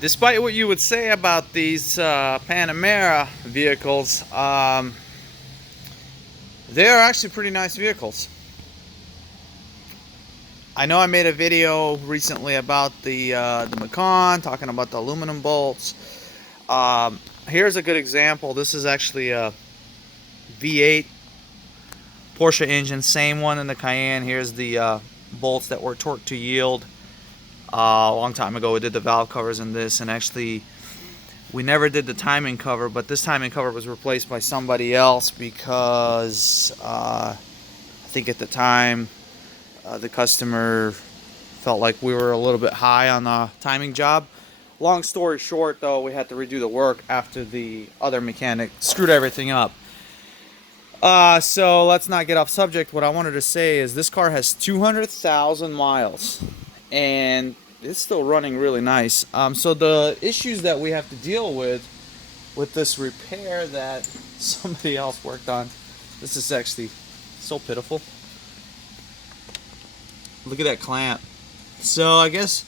Despite what you would say about these Panamera vehicles, they are actually pretty nice vehicles. I know I made a video recently about the Macan, talking about the aluminum bolts. Here's a good example. This is actually a V8 Porsche engine, same one in the Cayenne. Here's the bolts that were torqued to yield. A long time ago we did the valve covers in this, and actually we never did the timing cover, but this timing cover was replaced by somebody else because I think at the time the customer felt like we were a little bit high on the timing job. Long story short, though, we had to redo the work after the other mechanic screwed everything up. So let's not get off subject. What I wanted to say is this car has 200,000 miles and it's still running really nice. So the issues that we have to deal with this repair that somebody else worked on, this is actually so pitiful. Look at that clamp. So I guess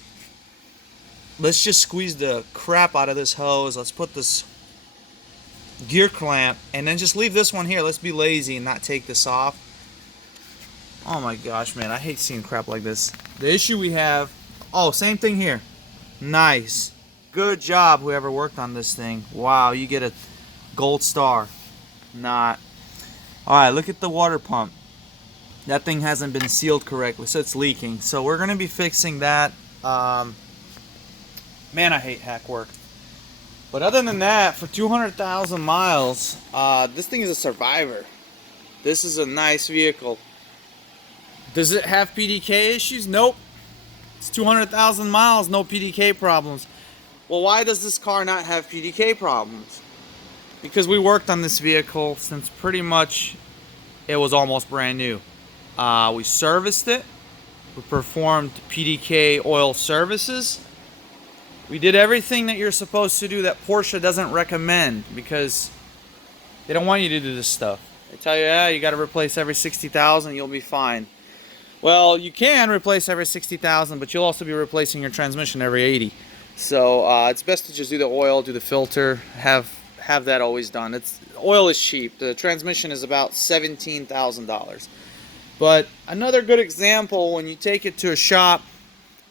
let's just squeeze the crap out of this hose. Let's put this gear clamp and then just leave this one here. Let's be lazy and not take this off. Oh my gosh, man, I hate seeing crap like this. The issue we have, oh, same thing here. Nice. Good job, whoever worked on this thing. Wow, you get a gold star. Not. Alright, look at the water pump. That thing hasn't been sealed correctly, so it's leaking. So we're going to be fixing that. Man, I hate hack work. But other than that, for 200,000 miles, this thing is a survivor. This is a nice vehicle. Does it have PDK issues? Nope. It's 200,000 miles, no PDK problems. Well, why does this car not have PDK problems? Because we worked on this vehicle since pretty much it was almost brand new. We serviced it. We performed PDK oil services. We did everything that you're supposed to do that Porsche doesn't recommend because they don't want you to do this stuff. They tell you, yeah, you got to replace every 60,000, you'll be fine. Well, you can replace every 60,000, but you'll also be replacing your transmission every 80. So it's best to just do the oil, do the filter, have that always done. Oil is cheap. The transmission is about $17,000. But another good example, when you take it to a shop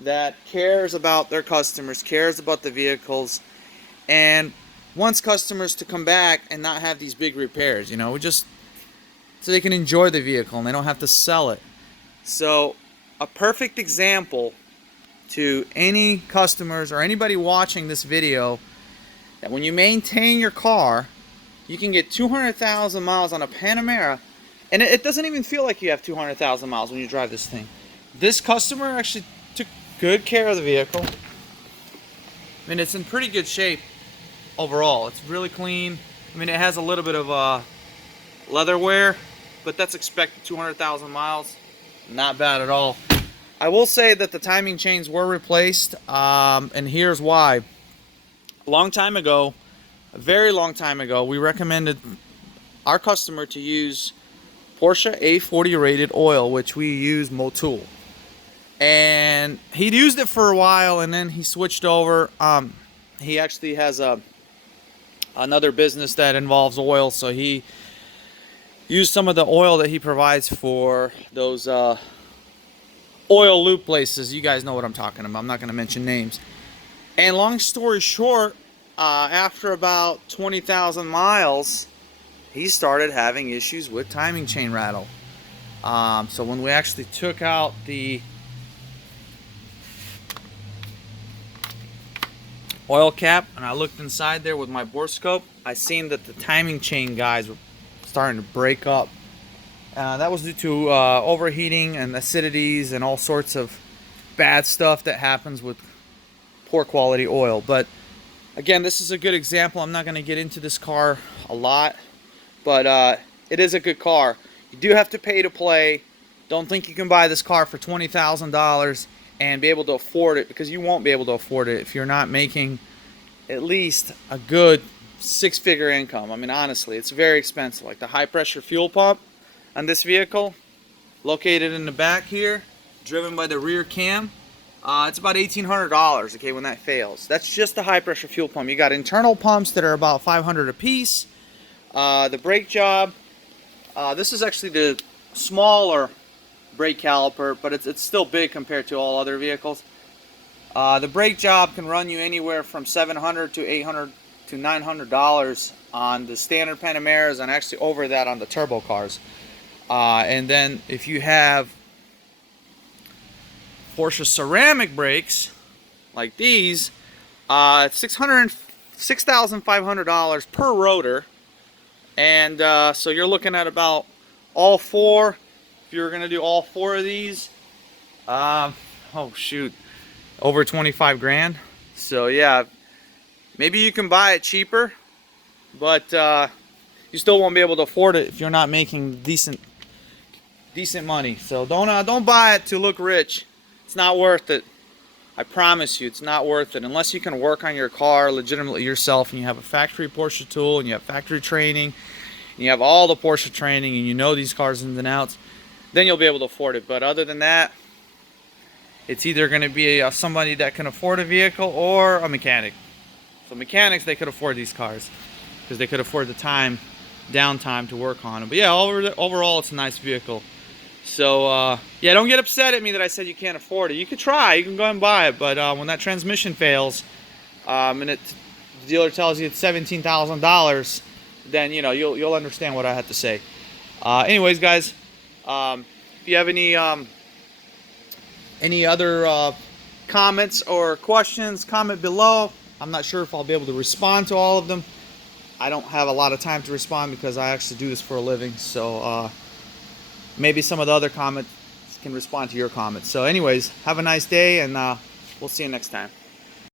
that cares about their customers, cares about the vehicles, and wants customers to come back and not have these big repairs, you know, just so they can enjoy the vehicle and they don't have to sell it. So a perfect example to any customers or anybody watching this video, that when you maintain your car, you can get 200,000 miles on a Panamera, and it doesn't even feel like you have 200,000 miles when you drive this thing. This customer actually took good care of the vehicle. I mean, it's in pretty good shape overall. It's really clean. I mean, it has a little bit of leather wear, but that's expected. 200,000 miles, not bad at all. I will say that the timing chains were replaced, and here's why. A long time ago, a very long time ago, we recommended our customer to use Porsche A40 rated oil, which we use Motul. And he'd used it for a while, and then he switched over. He actually has another business that involves oil, so he used some of the oil that he provides for those oil loop places. You guys know what I'm talking about. I'm not going to mention names. And long story short, after about 20,000 miles, he started having issues with timing chain rattle. So when we actually took out the oil cap and I looked inside there with my borescope, I seen that the timing chain guys were starting to break up. That was due to overheating and acidities and all sorts of bad stuff that happens with poor quality oil. But again, this is a good example. I'm not going to get into this car a lot, but it is a good car. You do have to pay to play. Don't think you can buy this car for $20,000 and be able to afford it, because you won't be able to afford it if you're not making at least a good six-figure income. I mean, honestly, it's very expensive. Like the high-pressure fuel pump on this vehicle, located in the back here, driven by the rear cam. It's about $1,800, okay, when that fails. That's just the high pressure fuel pump. You got internal pumps that are about $500 a piece. The brake job, this is actually the smaller brake caliper, but it's still big compared to all other vehicles. The brake job can run you anywhere from $700 to $800 to $900 on the standard Panameras, and actually over that on the turbo cars. And then if you have Porsche ceramic brakes like these, it's $6,500 per rotor, and so you're looking at about all four. If you're gonna do all four of these, oh shoot, over 25 grand. So yeah, maybe you can buy it cheaper, but you still won't be able to afford it if you're not making decent money. So don't buy it to look rich. It's not worth it. I promise you, it's not worth it unless you can work on your car legitimately yourself, and you have a factory Porsche tool, and you have factory training, and you have all the Porsche training, and you know these cars ins and outs. Then you'll be able to afford it. But other than that, it's either going to be somebody that can afford a vehicle or a mechanic. So mechanics, they could afford these cars because they could afford the downtime to work on them. But yeah, overall, it's a nice vehicle. So yeah, don't get upset at me that I said you can't afford it. You could try, you can go and buy it, but when that transmission fails, and the dealer tells you it's $17,000, then you know you'll understand what I had to say. Anyways, guys, if you have any other comments or questions, comment below. I'm not sure if I'll be able to respond to all of them. I don't have a lot of time to respond because I actually do this for a living. So maybe some of the other comments can respond to your comments. So anyways, have a nice day, and we'll see you next time.